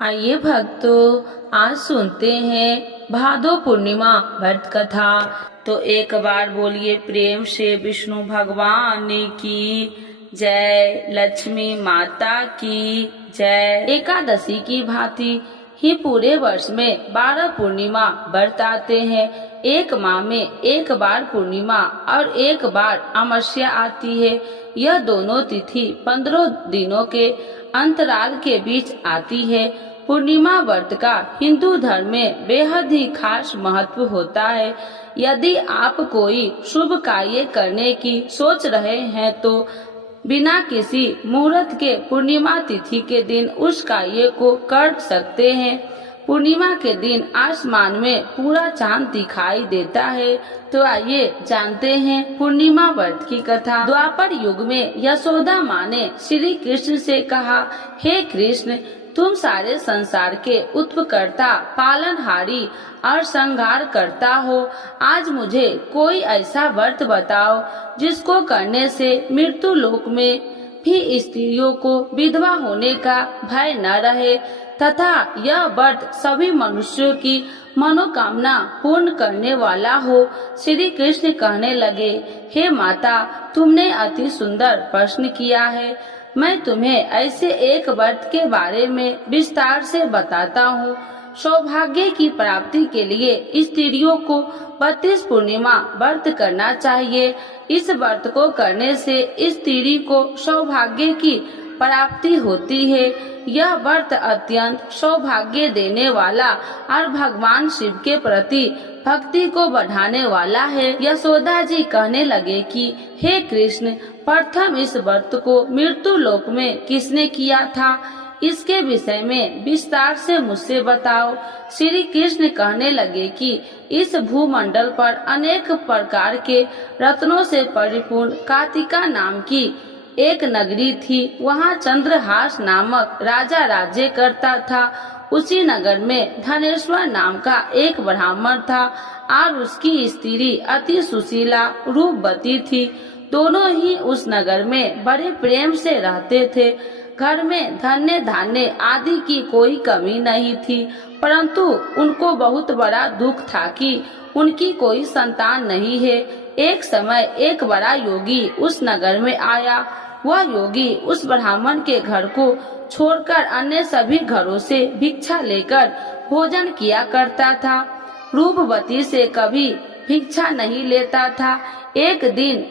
आइए भक्तों, आज सुनते हैं भादो पूर्णिमा व्रत कथा। तो एक बार बोलिए प्रेम से विष्णु भगवान की जय, लक्ष्मी माता की जय। एकादशी की भांति ही पूरे वर्ष में 12 पूर्णिमा व्रत आते हैं। एक माह में एक बार पूर्णिमा और एक बार अमावस्या आती है। यह दोनों तिथि 15 दिनों के अंतराल के बीच आती है। पूर्णिमा व्रत का हिंदू धर्म में बेहद ही खास महत्व होता है। यदि आप कोई शुभ कार्य करने की सोच रहे हैं तो बिना किसी मुहूर्त के पूर्णिमा तिथि के दिन उस कार्य को कर सकते हैं। पूर्णिमा के दिन आसमान में पूरा चांद दिखाई देता है। तो आइए जानते हैं पूर्णिमा व्रत की कथा। द्वापर युग में यशोदा माँ ने श्री कृष्ण से कहा, हे कृष्ण, तुम सारे संसार के उत्पकर्ता, पालनहारी और संहार करता हो। आज मुझे कोई ऐसा व्रत बताओ जिसको करने से मृत्यु लोक में भी स्त्रियों को विधवा होने का भय न रहे तथा यह व्रत सभी मनुष्यों की मनोकामना पूर्ण करने वाला हो। श्री कृष्ण कहने लगे, हे माता, तुमने अति सुंदर प्रश्न किया है। मैं तुम्हें ऐसे एक व्रत के बारे में विस्तार से बताता हूँ। सौभाग्य की प्राप्ति के लिए स्त्रियों को 32 पूर्णिमा व्रत करना चाहिए। इस व्रत को करने से स्त्री को सौभाग्य की प्राप्ति होती है। यह व्रत अत्यंत सौभाग्य देने वाला और भगवान शिव के प्रति भक्ति को बढ़ाने वाला है। यशोदा जी कहने लगे कि हे कृष्ण, प्रथम इस व्रत को मृत्यु लोक में किसने किया था, इसके विषय में विस्तार से मुझसे बताओ। श्री कृष्ण कहने लगे कि इस भूमंडल पर अनेक प्रकार के रत्नों से परिपूर्ण कार्तिका नाम की एक नगरी थी। वहाँ चंद्रहास नामक राजा राज्य करता था। उसी नगर में धनेश्वर नाम का एक ब्राह्मण था और उसकी स्त्री अति सुशीला रूपवती थी। दोनों ही उस नगर में बड़े प्रेम से रहते थे। घर में धन्य धान्य आदि की कोई कमी नहीं थी, परंतु उनको बहुत बड़ा दुख था कि उनकी कोई संतान नहीं है। एक समय एक बड़ा योगी उस नगर में आया। वह योगी उस ब्राह्मण के घर को छोड़कर अन्य सभी घरों से भिक्षा लेकर भोजन किया करता था। रूपवती से कभी भिक्षा नहीं लेता था। एक दिन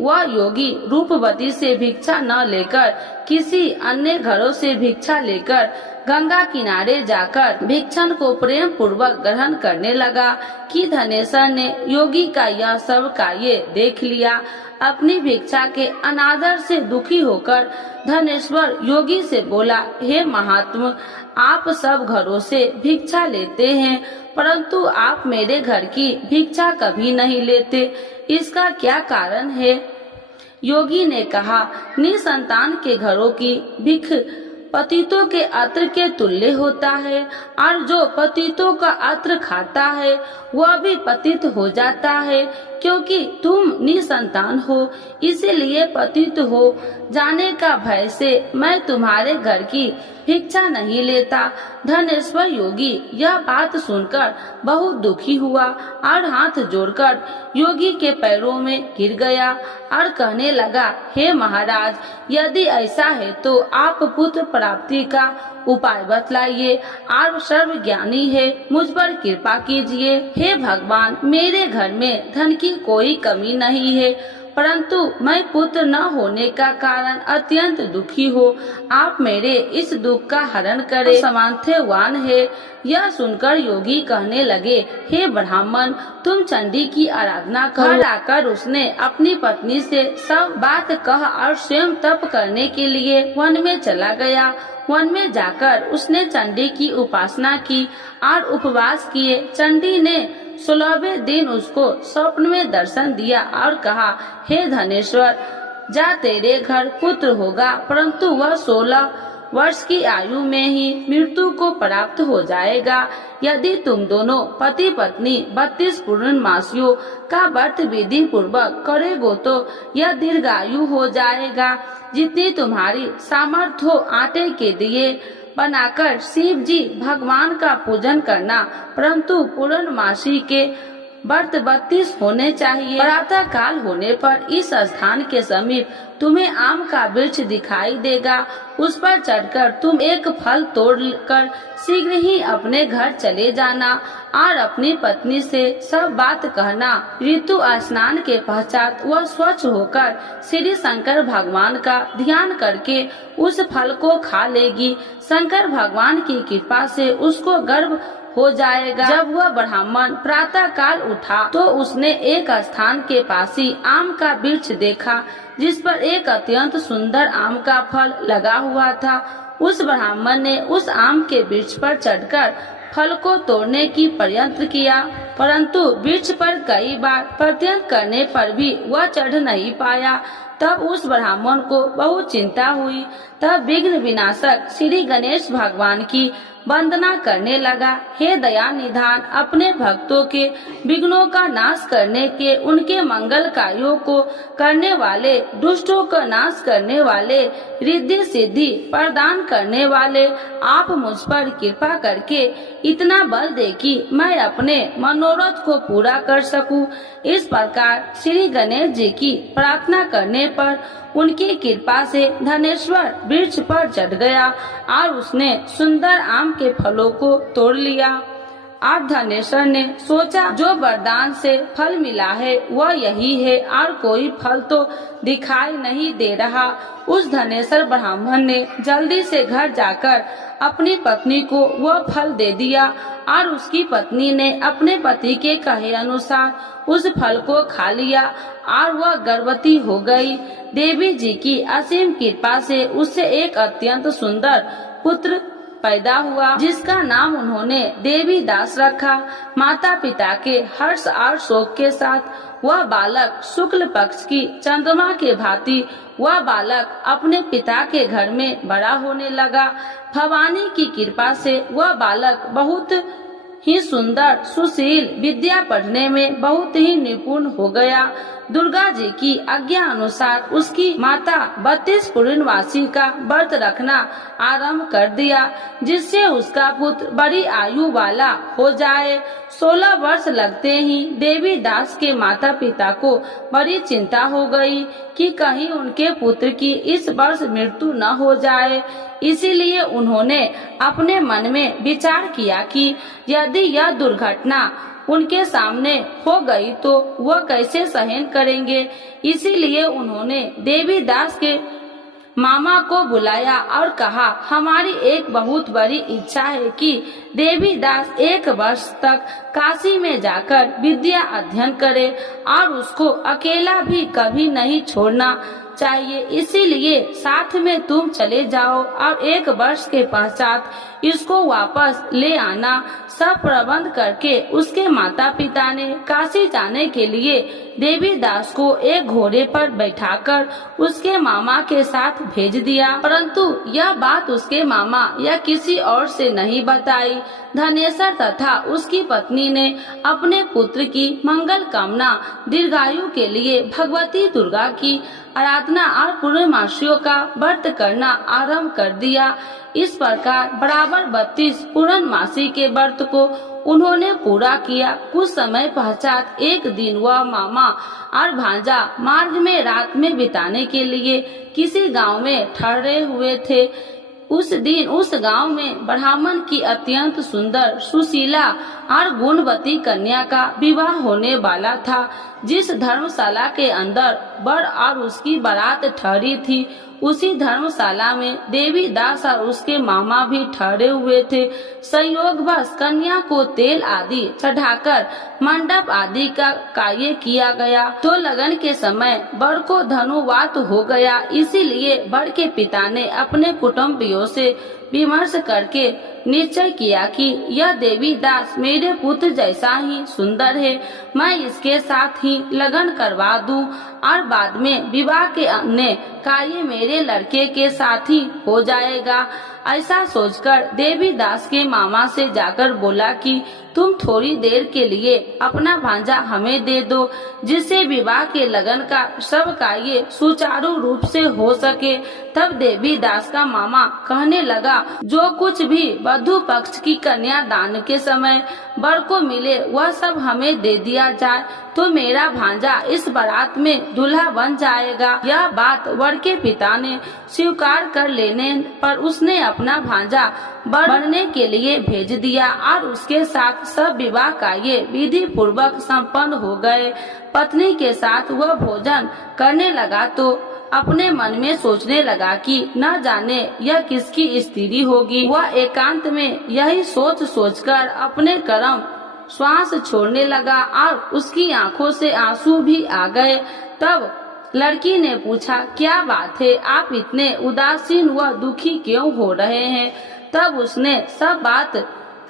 वह योगी रूपवती से भिक्षा न लेकर किसी अन्य घरों से भिक्षा लेकर गंगा किनारे जाकर भिक्षण को प्रेम पूर्वक ग्रहण करने लगा कि धनेश्वर ने योगी का यह सब कार्य देख लिया। अपनी भिक्षा के अनादर से दुखी होकर धनेश्वर योगी से बोला, हे महात्मा, आप सब घरों से भिक्षा लेते हैं, परंतु आप मेरे घर की भिक्षा कभी नहीं लेते। इसका क्या कारण है? योगी ने कहा, निसंतान के घरों की भिख पतितों के अत्र के तुल्य होता है, और जो पतितों का अत्र खाता है वह भी पतित हो जाता है। क्योंकि तुम निसंतान हो, इसीलिए पतित हो जाने का भय से मैं तुम्हारे घर की भिक्षा नहीं लेता। धनेश्वर योगी यह बात सुनकर बहुत दुखी हुआ और हाथ जोड़कर योगी के पैरों में गिर गया और कहने लगा, हे महाराज, यदि ऐसा है तो आप पुत्र प्राप्ति का उपाय बतलाइए। आप सर्वज्ञानी है, मुझ पर कृपा कीजिए। हे भगवान, मेरे घर में धन की कोई कमी नहीं है, परंतु मैं पुत्र न होने का कारण अत्यंत दुखी हो। आप मेरे इस दुख का हरण करें, सामर्थ्यवान है। यह सुनकर योगी कहने लगे, हे ब्राह्मण, तुम चंडी की आराधना करो। आकर उसने अपनी पत्नी से सब बात कह और स्वयं तप करने के लिए वन में चला गया। वन में जाकर उसने चंडी की उपासना की और उपवास किए। चंडी ने 16वें दिन उसको स्वप्न में दर्शन दिया और कहा, हे धनेश्वर, जा, तेरे घर पुत्र होगा, परंतु वह 16 वर्ष की आयु में ही मृत्यु को प्राप्त हो जाएगा। यदि तुम दोनों पति पत्नी 32 पूर्णमासियों का व्रत विधि पूर्वक करेगो तो यह दीर्घायु हो जाएगा। जितनी तुम्हारी सामर्थ्य हो आटे के दिए बनाकर शिव जी भगवान का पूजन करना, परंतु पूर्णमासी के व्रत 32 होने चाहिए। प्रातः काल होने पर इस स्थान के समीप तुम्हें आम का वृक्ष दिखाई देगा। उस पर चढ़कर तुम एक फल तोड़कर शीघ्र ही अपने घर चले जाना और अपनी पत्नी से सब बात कहना। ऋतु स्नान के पश्चात वह स्वच्छ होकर श्री शंकर भगवान का ध्यान करके उस फल को खा लेगी। शंकर भगवान की कृपा से उसको गर्भ हो जाएगा। जब वह ब्राह्मण प्रातः काल उठा तो उसने एक स्थान के पास ही आम का वृक्ष देखा, जिस पर एक अत्यंत सुंदर आम का फल लगा हुआ था। उस ब्राह्मण ने उस आम के वृक्ष पर चढ़कर फल को तोड़ने की प्रयत्न किया, परंतु वृक्ष पर कई बार प्रयत्न करने पर भी वह चढ़ नहीं पाया। तब उस ब्राह्मण को बहुत चिंता हुई। तब विघ्न विनाशक श्री गणेश भगवान की वंदना करने लगा। हे दया निधान, अपने भक्तों के विघ्नों का नाश करने के, उनके मंगल कार्यों को करने वाले, दुष्टों का नाश करने वाले, रिद्धि सिद्धि प्रदान करने वाले, आप मुझ पर कृपा करके इतना बल दे कि मैं अपने मनोरथ को पूरा कर सकूं। इस प्रकार श्री गणेश जी की प्रार्थना करने पर उनकी कृपा से धनेश्वर वृक्ष पर चढ़ गया और उसने सुंदर आम के फलों को तोड़ लिया। अब धनेश्वर ने सोचा, जो वरदान से फल मिला है वह यही है और कोई फल तो दिखाई नहीं दे रहा। उस धनेश्वर ब्राह्मण ने जल्दी से घर जाकर अपनी पत्नी को वह फल दे दिया और उसकी पत्नी ने अपने पति के कहे अनुसार उस फल को खा लिया और वह गर्भवती हो गई। देवी जी की असीम कृपा से उससे एक अत्यंत सुंदर पुत्र पैदा हुआ, जिसका नाम उन्होंने देवी दास रखा। माता पिता के हर्ष और शोक के साथ वह बालक शुक्ल पक्ष की चंद्रमा के भांति वह बालक अपने पिता के घर में बड़ा होने लगा। भवानी की कृपा से वह बालक बहुत ही सुंदर, सुशील, विद्या पढ़ने में बहुत ही निपुण हो गया। दुर्गा जी की आज्ञा अनुसार उसकी माता 32 पूर्णमासी का व्रत रखना आरंभ कर दिया, जिससे उसका पुत्र बड़ी आयु वाला हो जाए। 16 वर्ष लगते ही देवी दास के माता पिता को बड़ी चिंता हो गई कि कहीं उनके पुत्र की इस वर्ष मृत्यु न हो जाए। इसीलिए उन्होंने अपने मन में विचार किया कि यदि यह दुर्घटना उनके सामने हो गई तो वह कैसे सहन करेंगे। इसीलिए उन्होंने देवी दास के मामा को बुलाया और कहा, हमारी एक बहुत बड़ी इच्छा है कि देवी दास 1 वर्ष तक काशी में जाकर विद्या अध्ययन करे और उसको अकेला भी कभी नहीं छोड़ना चाहिए। इसीलिए साथ में तुम चले जाओ और 1 वर्ष के पश्चात इसको वापस ले आना। सब प्रबंध करके उसके माता पिता ने काशी जाने के लिए देवी दास को एक घोड़े पर बैठाकर उसके मामा के साथ भेज दिया, परंतु यह बात उसके मामा या किसी और से नहीं बताई। धनेश्वर तथा उसकी पत्नी ने अपने पुत्र की मंगल कामना दीर्घायु के लिए भगवती दुर्गा की आराधना और पूर्णमासियों का व्रत करना आरंभ कर दिया। इस प्रकार बराबर 32 पूर्णमासी के व्रत को उन्होंने पूरा किया। कुछ समय पश्चात एक दिन वह मामा और भांजा मार्ग में रात में बिताने के लिए किसी गांव में ठहरे हुए थे। उस दिन उस गांव में ब्राह्मण की अत्यंत सुंदर, सुशीला और गुणवती कन्या का विवाह होने वाला था। जिस धर्मशाला के अंदर वर और उसकी बारात ठहरी थी, उसी धर्मशाला में देवी दास और उसके मामा भी ठहरे हुए थे। संयोगवश कन्या को तेल आदि चढ़ाकर मंडप आदि का कार्य किया गया। तो लगन के समय वर को धनुवात हो गया। इसीलिए वर के पिता ने अपने कुटुंबियों से विमर्श करके निश्चय किया कि यह देवी दास मेरे पुत्र जैसा ही सुंदर है, मैं इसके साथ ही लगन करवा दूं और बाद में विवाह के अन्य कार्य मेरे लड़के के साथ ही हो जाएगा। ऐसा सोचकर देवी दास के मामा से जाकर बोला कि तुम थोड़ी देर के लिए अपना भांजा हमें दे दो, जिससे विवाह के लगन का सब कार्य सुचारू रूप से हो सके। तब देवी दास का मामा कहने लगा, जो कुछ भी वधू पक्ष की कन्या दान के समय वर को मिले वह सब हमें दे दिया जाए, तो मेरा भांजा इस बारात में दूल्हा बन जाएगा। यह बात वर के पिता ने स्वीकार कर लेने पर उसने अपना भांजा वर बनने के लिए भेज दिया और उसके साथ सब विवाह कार्य विधि पूर्वक संपन्न हो गए। पत्नी के साथ वह भोजन करने लगा तो अपने मन में सोचने लगा कि न जाने यह किसकी स्त्री होगी। वह एकांत में यही सोच सोचकर अपने कर्म श्वास छोड़ने लगा और उसकी आंखों से आंसू भी आ गए। तब लड़की ने पूछा, क्या बात है, आप इतने उदासीन व दुखी क्यों हो रहे हैं? तब उसने सब बात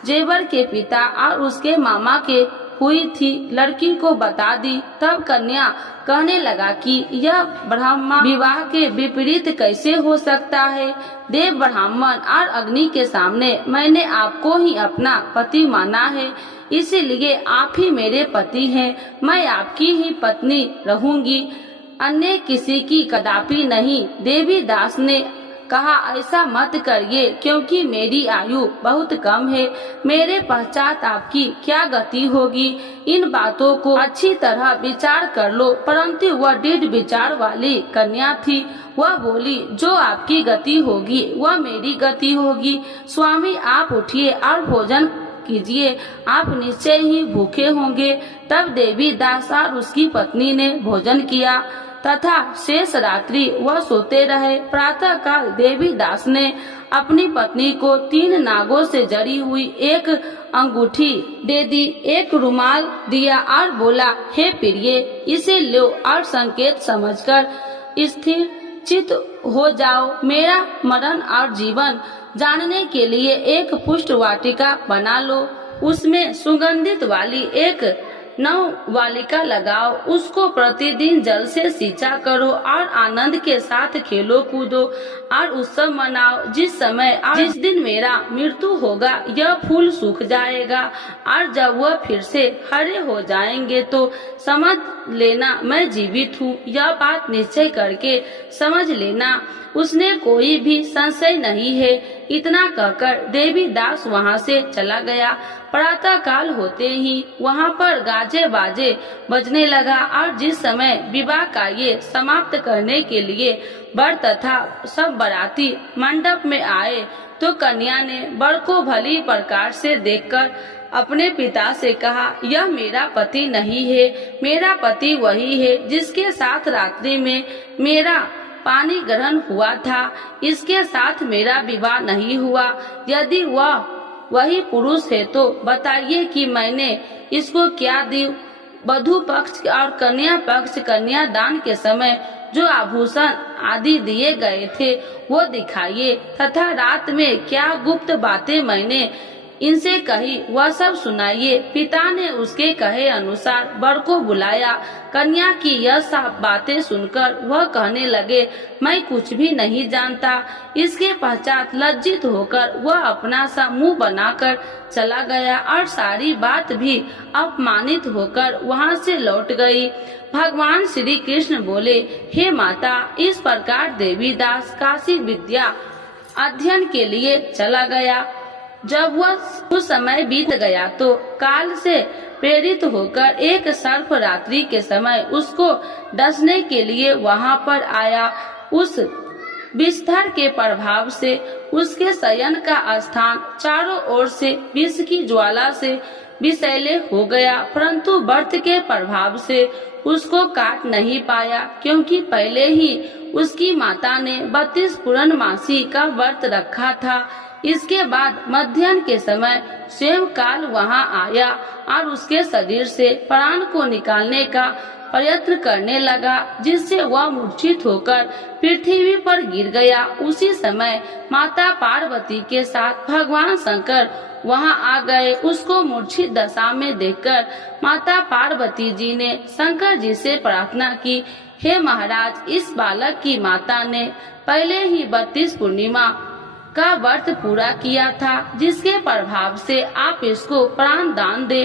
जेवर के पिता और उसके मामा के हुई थी लड़की को बता दी। तब कन्या कहने लगा कि यह ब्राह्मण विवाह के विपरीत कैसे हो सकता है? देव ब्राह्मण और अग्नि के सामने मैंने आपको ही अपना पति माना है, इसीलिए आप ही मेरे पति हैं। मैं आपकी ही पत्नी रहूंगी, अन्य किसी की कदापि नहीं। देवी दास ने कहा, ऐसा मत करिए, क्योंकि मेरी आयु बहुत कम है। मेरे पश्चात आपकी क्या गति होगी? इन बातों को अच्छी तरह विचार कर लो। परंतु वह दृढ़ विचार वाली कन्या थी। वह बोली, जो आपकी गति होगी वह मेरी गति होगी। स्वामी, आप उठिए और भोजन कीजिए, आप निश्चय ही भूखे होंगे। तब देवी दास और उसकी पत्नी ने भोजन किया तथा शेष रात्रि वह सोते रहे। प्रातः काल देवी दास ने अपनी पत्नी को 3 नागों से जड़ी हुई एक अंगूठी दे दी, एक रुमाल दिया और बोला, हे प्रिय, इसे लो और संकेत समझकर स्थिर चित हो जाओ। मेरा मरण और जीवन जानने के लिए एक पुष्ट वाटिका बना लो, उसमें सुगंधित वाली एक नववालिका लगाओ, उसको प्रतिदिन जल से सिंचा करो और आनंद के साथ खेलो कूदो और उत्सव मनाओ। जिस समय और जिस दिन मेरा मृत्यु होगा यह फूल सूख जाएगा और जब वह फिर से हरे हो जाएंगे तो समझ लेना मैं जीवित हूँ। यह बात निश्चय करके समझ लेना, उसने कोई भी संशय नहीं है। इतना कहकर देवी दास वहाँ से चला गया। प्रातः काल होते ही वहाँ पर गाजे बाजे बजने लगा और जिस समय विवाह कार्य समाप्त करने के लिए वर तथा सब बाराती मंडप में आए तो कन्या ने वर को भली प्रकार से देखकर अपने पिता से कहा, यह मेरा पति नहीं है, मेरा पति वही है जिसके साथ रात्रि में मेरा पानी ग्रहण हुआ था, इसके साथ मेरा विवाह नहीं हुआ। यदि वह वही पुरुष है तो बताइए कि मैंने इसको क्या दी? वधू पक्ष और कन्या पक्ष कन्या दान के समय जो आभूषण आदि दिए गए थे वो दिखाइए, तथा रात में क्या गुप्त बातें मैंने इनसे कही वह सब सुनाइए। पिता ने उसके कहे अनुसार वर को बुलाया। कन्या की यह सब बातें सुनकर वह कहने लगे, मैं कुछ भी नहीं जानता। इसके पश्चात लज्जित होकर वह अपना सा मुंह बनाकर चला गया और सारी बात भी अपमानित होकर वहां से लौट गई। भगवान श्री कृष्ण बोले, हे माता, इस प्रकार देवी दास काशी विद्या अध्ययन के लिए चला गया। जब वह कुछ समय बीत गया तो काल से प्रेरित होकर एक सर्प रात्रि के समय उसको डसने के लिए वहां पर आया। उस विस्तार के प्रभाव से उसके शयन का स्थान चारों ओर से विष की ज्वाला से विषैले हो गया, परंतु व्रत के प्रभाव से उसको काट नहीं पाया, क्योंकि पहले ही उसकी माता ने 32 पूर्णमासी का व्रत रखा था। इसके बाद मध्याह्न के समय स्वयं काल वहां आया और उसके शरीर से प्राण को निकालने का प्रयत्न करने लगा, जिससे वह मूर्छित होकर पृथ्वी पर गिर गया। उसी समय माता पार्वती के साथ भगवान शंकर वहां आ गए। उसको मूर्छित दशा में देखकर माता पार्वती जी ने शंकर जी से प्रार्थना की, हे महाराज, इस बालक की माता ने पहले ही 32 पूर्णिमा का व्रत पूरा किया था, जिसके प्रभाव से आप इसको प्राण दान दे।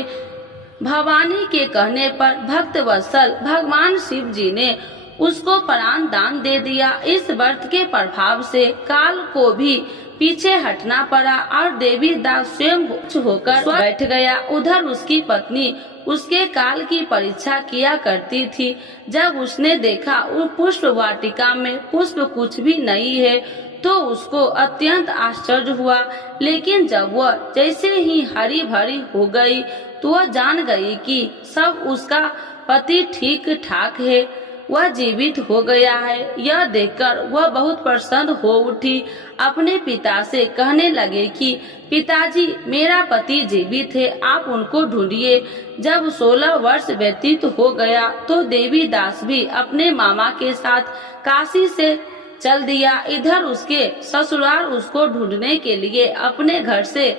भवानी के कहने पर भक्त वत्सल भगवान शिव जी ने उसको प्राण दान दे दिया। इस व्रत के प्रभाव से काल को भी पीछे हटना पड़ा और देवी दास स्वयं होकर बैठ गया। उधर उसकी पत्नी उसके काल की परीक्षा किया करती थी। जब उसने देखा उस पुष्प वाटिका में पुष्प कुछ भी नहीं है तो उसको अत्यंत आश्चर्य हुआ, लेकिन जब वह जैसे ही हरी भरी हो गई तो वह जान गई कि सब उसका पति ठीक ठाक है, वह जीवित हो गया है। यह देखकर वह बहुत प्रसन्न हो उठी। अपने पिता से कहने लगे कि पिताजी, मेरा पति जीवित है, आप उनको ढूंढिए। जब 16 वर्ष व्यतीत हो गया तो देवी दास भी अपने मामा के साथ काशी से चल दिया। इधर उसके ससुराल उसको ढूंढने के लिए अपने घर से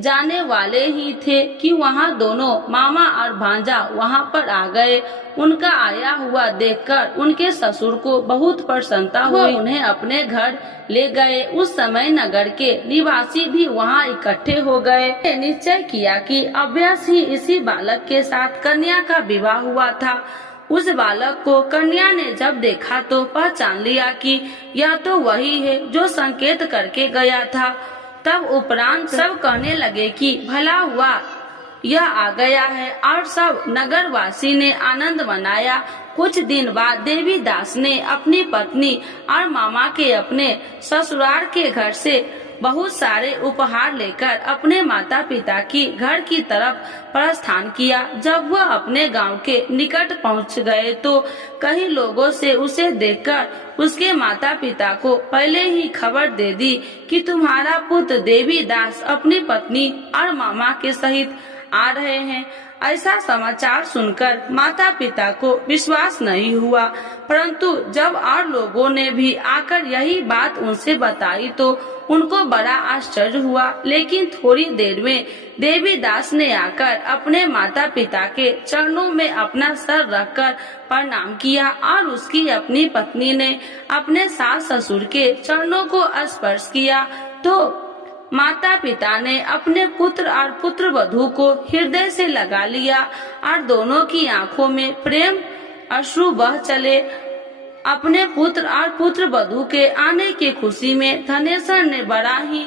जाने वाले ही थे कि वहाँ दोनों मामा और भांजा वहाँ पर आ गए। उनका आया हुआ देखकर उनके ससुर को बहुत प्रसन्नता हुई। उन्हें अपने घर ले गए। उस समय नगर के निवासी भी वहाँ इकट्ठे हो गए। निश्चय किया कि अवश्य ही इसी बालक के साथ कन्या का विवाह हुआ था। उस बालक को कन्या ने जब देखा तो पहचान लिया कि यह तो वही है जो संकेत करके गया था। तब उपरांत सब कहने लगे कि भला हुआ यह आ गया है और सब नगरवासी ने आनंद मनाया। कुछ दिन बाद देवी दास ने अपनी पत्नी और मामा के अपने ससुराल के घर से बहुत सारे उपहार लेकर अपने माता पिता की घर की तरफ प्रस्थान किया। जब वह अपने गांव के निकट पहुंच गए तो कई लोगों से उसे देखकर उसके माता पिता को पहले ही खबर दे दी कि तुम्हारा पुत्र देवी दास अपनी पत्नी और मामा के सहित आ रहे हैं। ऐसा समाचार सुनकर माता पिता को विश्वास नहीं हुआ, परंतु जब और लोगों ने भी आकर यही बात उनसे बताई तो उनको बड़ा आश्चर्य हुआ। लेकिन थोड़ी देर में देवी दास ने आकर अपने माता पिता के चरणों में अपना सर रखकर प्रणाम किया और उसकी अपनी पत्नी ने अपने सास ससुर के चरणों को स्पर्श किया तो माता पिता ने अपने पुत्र और पुत्र वधू को हृदय से लगा लिया और दोनों की आंखों में प्रेम अश्रु बह चले। अपने पुत्र और पुत्र वधू के आने की खुशी में धनेश्वर ने बड़ा ही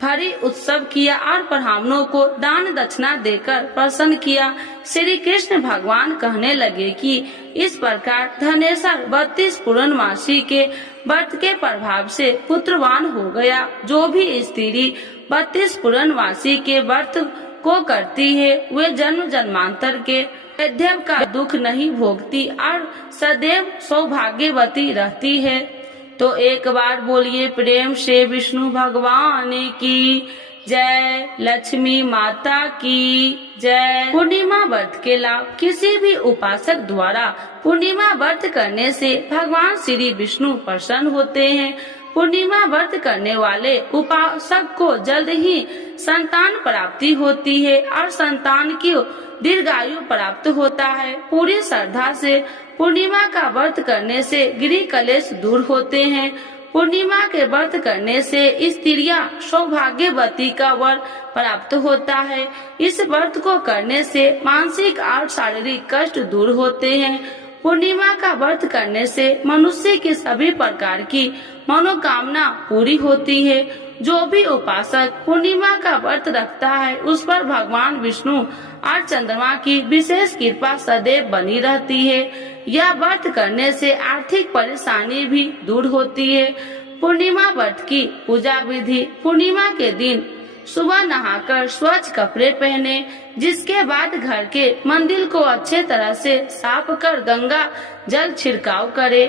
भारी उत्सव किया और ब्राह्मणों को दान दक्षिणा देकर प्रसन्न किया। श्री कृष्ण भगवान कहने लगे कि इस प्रकार धनेश्वर 32 पूर्णमासी के व्रत के प्रभाव से पुत्रवान हो गया। जो भी स्त्री 32 पूर्णमासी के व्रत को करती है वे जन्म जन्मांतर के वैधव्य का दुख नहीं भोगती और सदैव सौभाग्यवती रहती है। तो एक बार बोलिए प्रेम से विष्णु भगवान की जय, लक्ष्मी माता की जय। पूर्णिमा व्रत के लाभ। किसी भी उपासक द्वारा पूर्णिमा व्रत करने से भगवान श्री विष्णु प्रसन्न होते हैं। पूर्णिमा व्रत करने वाले उपासक को जल्द ही संतान प्राप्ति होती है और संतान की दीर्घायु प्राप्त होता है। पूरी श्रद्धा से पूर्णिमा का व्रत करने से गृह कलेश दूर होते हैं। पूर्णिमा के व्रत करने से स्त्रियां सौभाग्यवती का वर प्राप्त होता है। इस व्रत को करने से मानसिक और शारीरिक कष्ट दूर होते हैं। पूर्णिमा का व्रत करने से मनुष्य की सभी प्रकार की मनोकामना पूरी होती है। जो भी उपासक पूर्णिमा का व्रत रखता है उस पर भगवान विष्णु और चंद्रमा की विशेष कृपा सदैव बनी रहती है। यह व्रत करने से आर्थिक परेशानी भी दूर होती है। पूर्णिमा व्रत की पूजा विधि। पूर्णिमा के दिन सुबह नहाकर स्वच्छ कपड़े पहने, जिसके बाद घर के मंदिर को अच्छे तरह से साफ कर गंगा जल छिड़काव करे।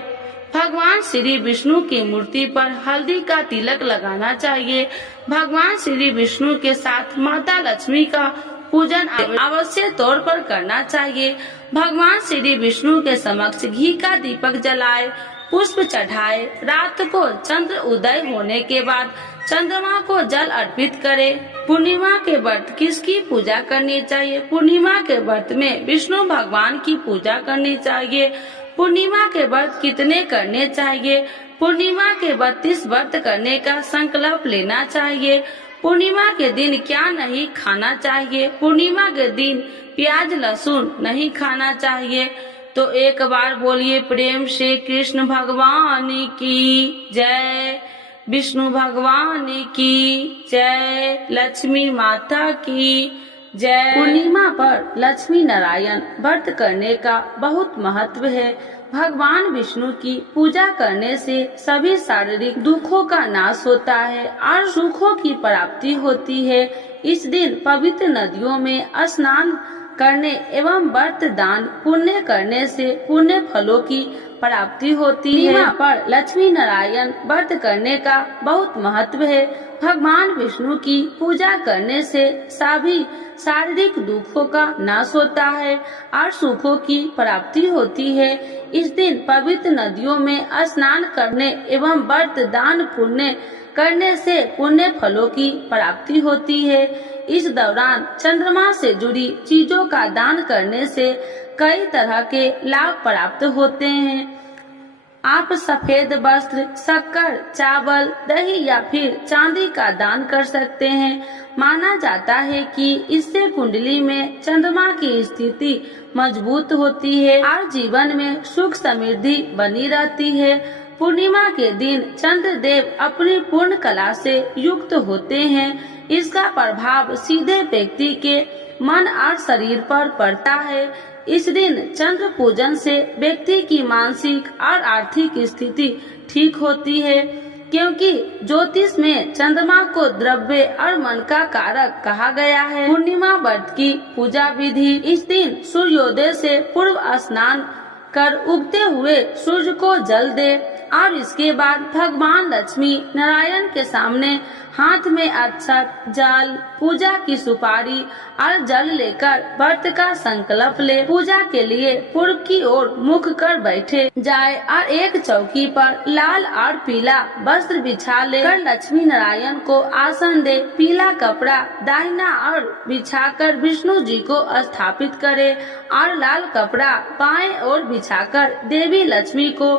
भगवान श्री विष्णु की मूर्ति पर हल्दी का तिलक लगाना चाहिए। भगवान श्री विष्णु के साथ माता लक्ष्मी का पूजन अवश्य तौर पर करना चाहिए। भगवान श्री विष्णु के समक्ष घी का दीपक जलाए, पुष्प चढ़ाए। रात को चंद्र उदय होने के बाद चंद्रमा को जल अर्पित करे। पूर्णिमा के व्रत किसकी पूजा करनी चाहिए? पूर्णिमा के व्रत में विष्णु भगवान की पूजा करनी चाहिए। पूर्णिमा के व्रत कितने करने चाहिए? पूर्णिमा के 32 व्रत करने का संकल्प लेना चाहिए। पूर्णिमा के दिन क्या नहीं खाना चाहिए? पूर्णिमा के दिन प्याज लहसुन नहीं खाना चाहिए। तो एक बार बोलिए प्रेम से कृष्ण भगवान की जय, विष्णु भगवान की जय, लक्ष्मी माता की जय। पूर्णिमा पर लक्ष्मी नारायण व्रत करने का बहुत महत्व है। भगवान विष्णु की पूजा करने से सभी शारीरिक दुखों का नाश होता है और सुखों की प्राप्ति होती है। इस दिन पवित्र नदियों में स्नान करने एवं व्रत दान पुण्य करने से पुण्य फलों की प्राप्ति होती है। पूर्णिमा पर लक्ष्मी नारायण व्रत करने का बहुत महत्व है। भगवान विष्णु की पूजा करने से सभी शारीरिक दुखों का नाश होता है और सुखों की प्राप्ति होती है। इस दिन पवित्र नदियों में स्नान करने एवं व्रत दान पुण्य करने से पुण्य फलों की प्राप्ति होती है। इस दौरान चंद्रमा से जुड़ी चीजों का दान करने से कई तरह के लाभ प्राप्त होते हैं। आप सफेद वस्त्र, शक्कर, चावल, दही या फिर चांदी का दान कर सकते हैं। माना जाता है कि इससे कुंडली में चंद्रमा की स्थिति मजबूत होती है और जीवन में सुख समृद्धि बनी रहती है। पूर्णिमा के दिन चंद्र देव अपनी पूर्ण कला से युक्त होते हैं। इसका प्रभाव सीधे व्यक्ति के मन और शरीर पर पड़ता है। इस दिन चंद्र पूजन से व्यक्ति की मानसिक और आर्थिक स्थिति ठीक होती है, क्योंकि ज्योतिष में चंद्रमा को द्रव्य और मन का कारक कहा गया है। पूर्णिमा व्रत की पूजा विधि: इस दिन सूर्योदय से पूर्व स्नान कर उगते हुए सूर्य को जल दे और इसके बाद भगवान लक्ष्मी नारायण के सामने हाथ में अक्षत, जल, पूजा की सुपारी और जल लेकर व्रत का संकल्प ले। पूजा के लिए पूर्व की ओर मुख कर बैठे जाए और एक चौकी पर लाल और पीला वस्त्र बिछा लेकर लक्ष्मी नारायण को आसन दे। पीला कपड़ा दाहिना और बिछाकर विष्णु जी को स्थापित करे और लाल कपड़ा बाएं ओर बिछाकर देवी लक्ष्मी को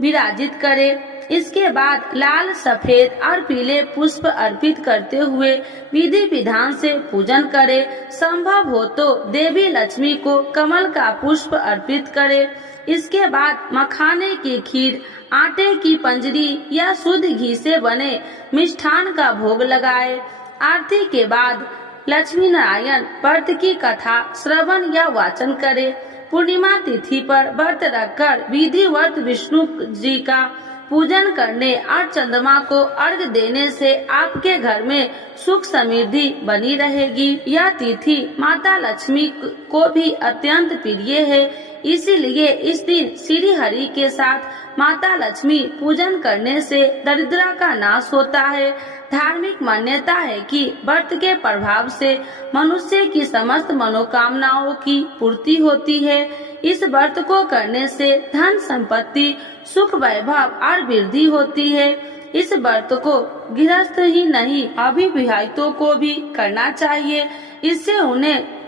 विराजित करे। इसके बाद लाल, सफेद और पीले पुष्प अर्पित करते हुए विधि विधान से पूजन करे। संभव हो तो देवी लक्ष्मी को कमल का पुष्प अर्पित करे। इसके बाद मखाने की खीर, आटे की पंजरी या शुद्ध घी से बने मिष्ठान का भोग लगाए। आरती के बाद लक्ष्मी नारायण व्रत की कथा श्रवण या वाचन करे। पूर्णिमा तिथि पर व्रत रखकर विधिवत विष्णु जी का पूजन करने और चंद्रमा को अर्घ देने से आपके घर में सुख समृद्धि बनी रहेगी। यह तिथि माता लक्ष्मी को भी अत्यंत प्रिय है, इसीलिए इस दिन श्री हरि के साथ माता लक्ष्मी पूजन करने से दरिद्रता का नाश होता है। धार्मिक मान्यता है कि व्रत के प्रभाव से मनुष्य की समस्त मनोकामनाओं की पूर्ति होती है। इस व्रत को करने से धन संपत्ति, सुख, वैभव और वृद्धि होती है। इस व्रत को गृहस्थ ही नहीं अविवाहितों को भी करना चाहिए। इससे उन्हें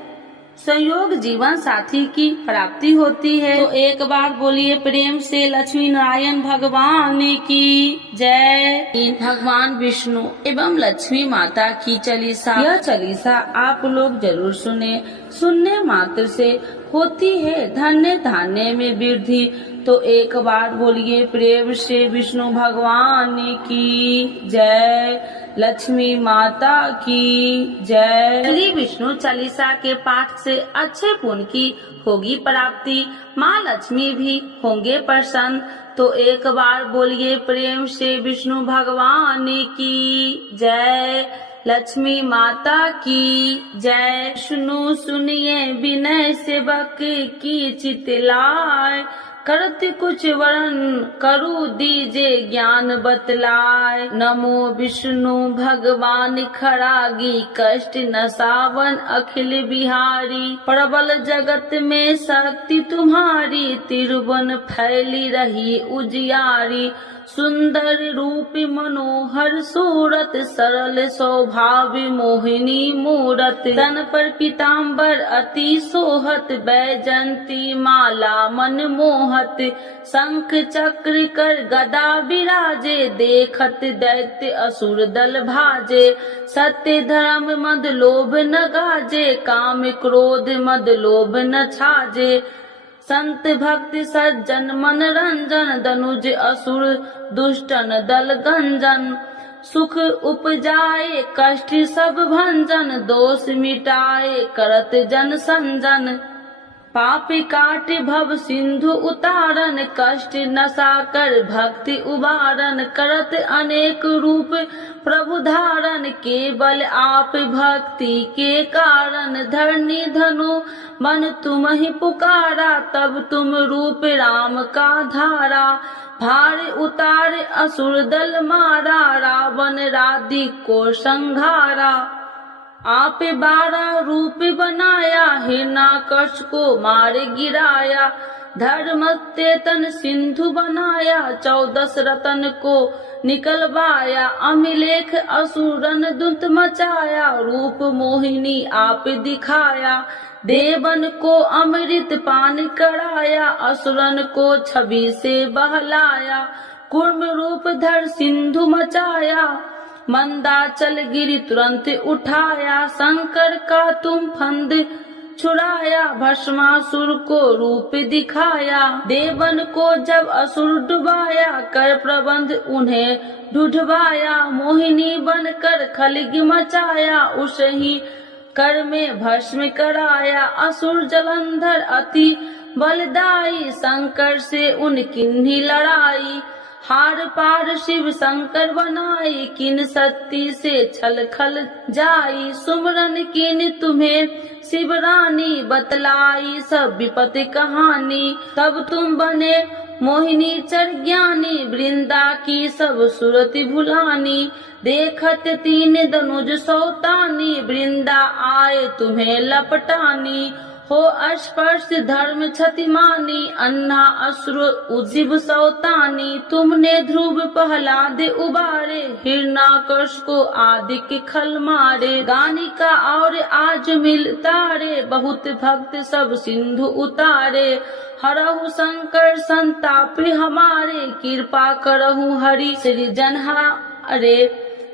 संयोग जीवन साथी की प्राप्ति होती है। तो एक बार बोलिए प्रेम से लक्ष्मी नारायण भगवान की जय। भगवान विष्णु एवं लक्ष्मी माता की चालीसा। यह चालीसा आप लोग जरूर सुने। सुनने मात्र से होती है धन्य धान्य में वृद्धि। तो एक बार बोलिए प्रेम से विष्णु भगवान की जय, लक्ष्मी माता की जय। श्री विष्णु चालीसा के पाठ से अच्छे पुण्य की होगी प्राप्ति, माँ लक्ष्मी भी होंगे प्रसन्न। तो एक बार बोलिए प्रेम से विष्णु भगवान की जय, लक्ष्मी माता की जय। सुनो सुनिए विनय सेवक की चितलाय, करत कुछ वरण करु दीजे ज्ञान बतलाय। नमो विष्णु भगवान खरागी, कष्ट नसावन अखिल बिहारी। प्रबल जगत में शक्ति तुम्हारी, तिरुवन फैली रही उजियारी। सुंदर रूप मनोहर सूरत, सरल स्वभाव मोहिनी मूरत, तन पर पीताम्बर अति सोहत, बैजंती माला मन मोहत, शंख चक्र कर गदा विराजे, देखत दैत्य असुर दल भाजे, सत्य धर्म मद लोभ न गाजे, काम क्रोध मद लोभ न छाजे, संत भक्त सज्जन मन रंजन, दनुज असुर दुष्टन दल गंजन, सुख उपजाए कष्ट सब भंजन, दोष मिटाए करत जन संजन, पाप काट भव सिंधु उतारन, कष्ट नसा कर भक्ति उबारन, करत अनेक रूप प्रभु धारण, केवल आप भक्ति के कारण, धरनी धनु मन तुम ही पुकारा, तब तुम रूप राम का धारा, भार उतार असुर दल मारा, रावण राधिक को संघारा, आप 12 रूप बनाया, हिरण्याकश को मार गिराया, धर्म तेतन सिंधु बनाया, 14 रतन को निकलवाया, अमिलेख असुरन दुत मचाया, रूप मोहिनी आप दिखाया, देवन को अमृत पान कराया, असुरन को छवि से बहलाया, कूर्म रूप धर सिंधु मचाया, मंदाचल गिरी तुरंत उठाया, शंकर का तुम फंद छुड़ाया, भस्मासुर को रूप दिखाया, देवन को जब असुर डुबाया, कर प्रबंध उन्हें ढूढ़वाया, मोहिनी बनकर खलगी मचाया, उसही कर में भस्म कराया, असुर जलंधर अति बलदाई, शंकर से उनकी लड़ाई, हार पार शिव शंकर बनाई, किन सत्ती से छल खल जाई, सुमरन किन तुम्हें शिव रानी, बतलाई सब विपत्ति कहानी, तब तुम बने मोहिनी चर ज्ञानी, वृंदा की सब सुरति भुलानी, देखत 3 दनुज सौतानी, वृंदा आए तुम्हें लपटानी, हो स्पर्श धर्म क्षतिमानी, अन्ना असुर उज्जीव सौतानी, तुमने ध्रुव प्रहलाद उबारे, हिरण्याकश को आदि के खल मारे, गानिका और आज मिल तारे, बहुत भक्त सब सिंधु उतारे, हरहु शंकर संताप हमारे, कृपा करहु हरि श्री जनहारे,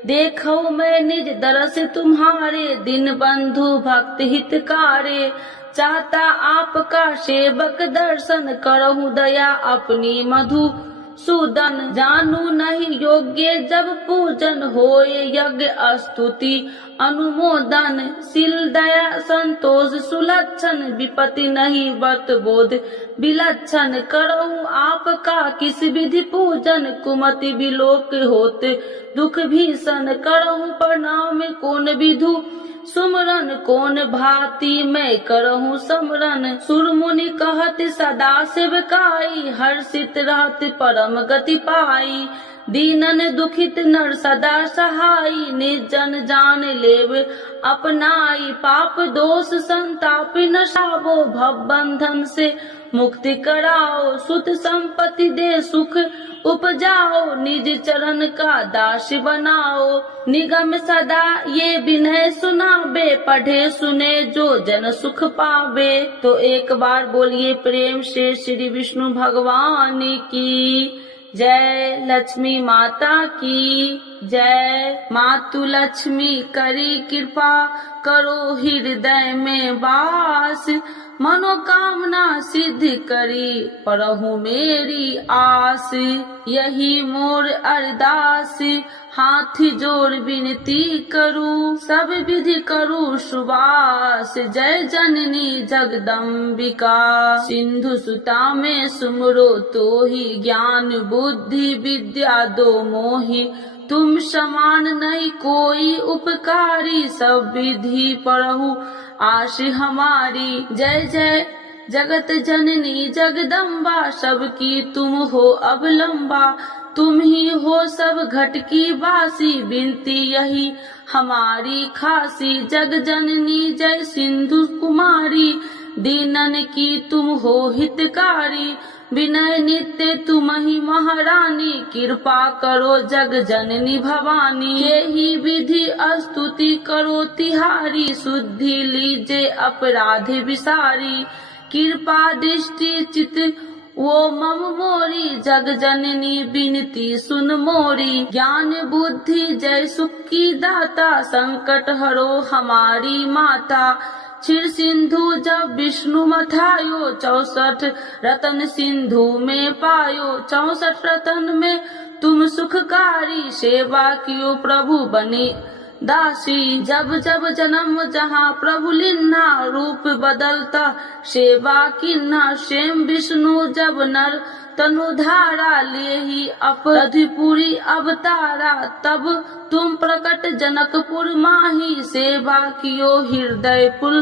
देखो मैं निज दरस तुम्हारे, दिन बंधु भक्त हितकारे, चाहता आपका सेवक दर्शन, करहु दया अपनी मधु सूदन, जानू नहीं योग्य जब पूजन, होए यज्ञ स्तुति अनुमोदन, शील दया संतोष सुलक्षण, विपत्ति नहीं व्रत बोध विलक्षण, करहु आपका किस विधि पूजन, कुमति विलोक होते दुख भीषण, करहु प्रणाम कौन विधु सुमरन, कौन भांति मैं करहूँ समरन, सुर मुनि कहत सदा सेवकाई, हर्षित रहत परम गति पाई, दीनन दुखित नर सदा सहाई, निर्जन जान लेव अपनाई, पाप दोष संताप नशावो, भव बंधन से मुक्ति कराओ, सुत संपत्ति दे सुख उपजाओ, निज चरण का दास बनाओ, निगम सदा ये विनय सुनावे, पढ़े सुने जो जन सुख पावे। तो एक बार बोलिए प्रेम से श्री विष्णु भगवान की जय, लक्ष्मी माता की जय। मातु लक्ष्मी करी कृपा, करो हृदय में वास, मनोकामना सिद्ध करी परहु मेरी आस, यही मोर अरदास, हाथ जोड़ विनती करूं, सब विधि करूं सुबास, जय जननी जगदम्बिका, सिंधु सुता में सुमरो तो ही, ज्ञान बुद्धि विद्या दो मोहि, तुम समान नहीं कोई उपकारी, सब विधि पढ़ू आश हमारी, जय जय जगत जननी जगदम्बा, सबकी तुम हो अवलंबा, तुम ही हो सब घट की वासी, विनती यही हमारी खासी, जग जननी जय सिंधु कुमारी, दीनन की तुम हो हितकारी, विनय नित्य तुम ही महारानी, कृपा करो जग जननी भवानी। यही विधि स्तुति करो तिहारी, शुद्धि लीजे अपराधि विसारी। कृपा दृष्टि चित वो मम मोरी, जग जननी बिनती सुन मोरी। ज्ञान बुद्धि जय सुख की दाता, संकट हरो हमारी माता। क्षीर सिंधु जब विष्णु मथायो, 64 रतन सिंधु में पायो। 64 रतन में तुम सुखकारी, सेवा कियो प्रभु बने दासी। जब जब जन्म जहाँ प्रभु लिन्हा, रूप बदलता सेवा किन्हा। स्वयं विष्णु जब नर तनु धारा, ले ही अपराधिपुरी अवतारा। तब तुम प्रकट जनकपुर माही, सेवा कियो हृदय पुल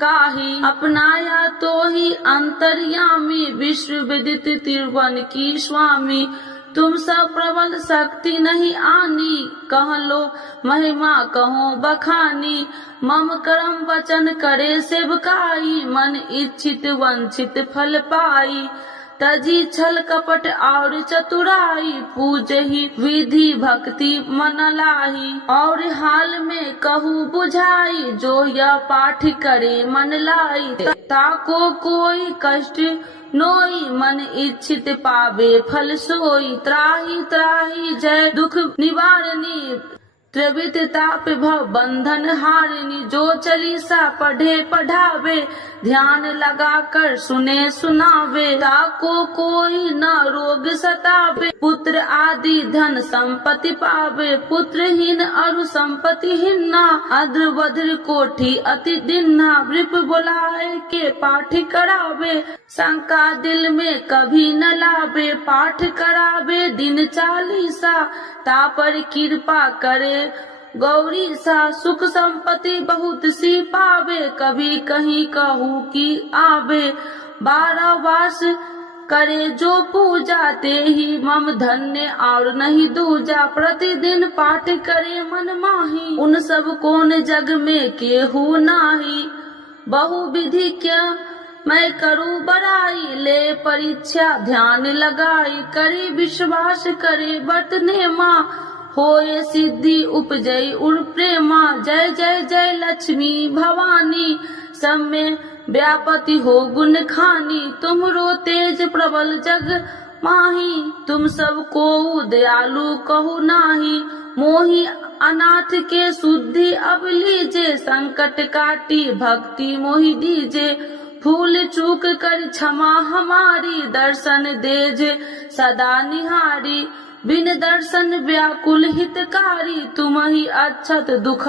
काही। अपनाया तो ही अंतर्यामी, विश्व विदित त्रिभुवन की स्वामी। तुम सब प्रबल शक्ति नहीं आनी, कह लो महिमा कहो बखानी। मम कर्म वचन करे सेवकाई, मन इच्छित वंचित फल पाई। तजी छल कपट और चतुराई, पूजहि विधि भक्ति मन लाही। और हाल में कहूँ बुझाई, जो यह पाठ करे मन लाई। ताको कोई कष्ट नोई, मन इच्छित पावे फल सोई। त्राहि त्राहि जय दुख निवारणी, त्रिविध ताप भव बंधन हारिणी। जो चालीसा पढ़े पढ़ावे, ध्यान लगा कर सुने सुनावे। ताको कोई न रोग सतावे, पुत्र आदि धन संपत्ति पावे। पुत्रहीन अरु संपत्तिहीन, अद्र वज्र कोठी अति दिन्ना। वृप बुलाए के पाठ करावे, शंका दिल में कभी न लावे। पाठ करावे दिन चालीसा, तापर कृपा करे गौरी सा। सुख संपत्ति बहुत सी पावे, कभी कहीं कहूँ की आवे। 12 वर्ष करे जो पूजा, ते ही मम धन्य और नहीं दूजा। प्रतिदिन पाठ करे मन माही, उन सब कौन जग में केहू नाही। बहु विधि क्या मैं करूँ बड़ाई, ले परीक्षा ध्यान लगाई। करे विश्वास करे बरतने माँ, होए सिद्धि उपजई उर प्रेमा। जय जय जय लक्ष्मी भवानी, सब में व्यापति हो गुण खानी। तुमरो तेज प्रबल जग माही, तुम सब को दयालु कहु नाही। मोहि अनाथ के शुद्धि अब लीजे, संकट काटी भक्ति मोहि दीजे। भूल चूक कर क्षमा हमारी, दर्शन देजे सदा निहारी। बिन दर्शन व्याकुल हितकारी, तुम ही अक्षत दुख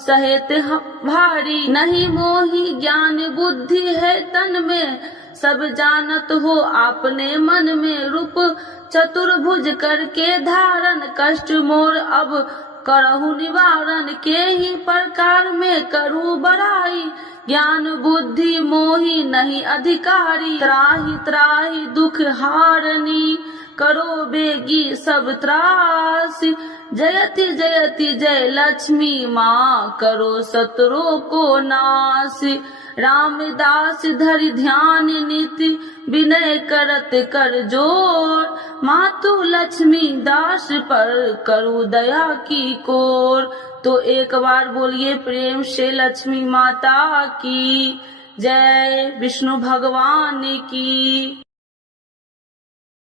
सहेत भारी। नहीं मोहि ज्ञान बुद्धि है तन में, सब जानत हो आपने मन में। रूप चतुर्भुज करके धारण, कष्ट मोर अब करहु निवारण। के ही प्रकार में करूँ बड़ाई, ज्ञान बुद्धि मोहि नहीं अधिकारी। त्राहि त्राहि दुख हारनी, करो बेगी सब त्रासी। जयति जयति जय लक्ष्मी माँ, करो शत्रु को नाश। रामदास धरि ध्यान निति, विनय करत कर जोर। मातु लक्ष्मी दास पर करू दया की कोर। तो एक बार बोलिए प्रेम से लक्ष्मी माता की जय, विष्णु भगवान की।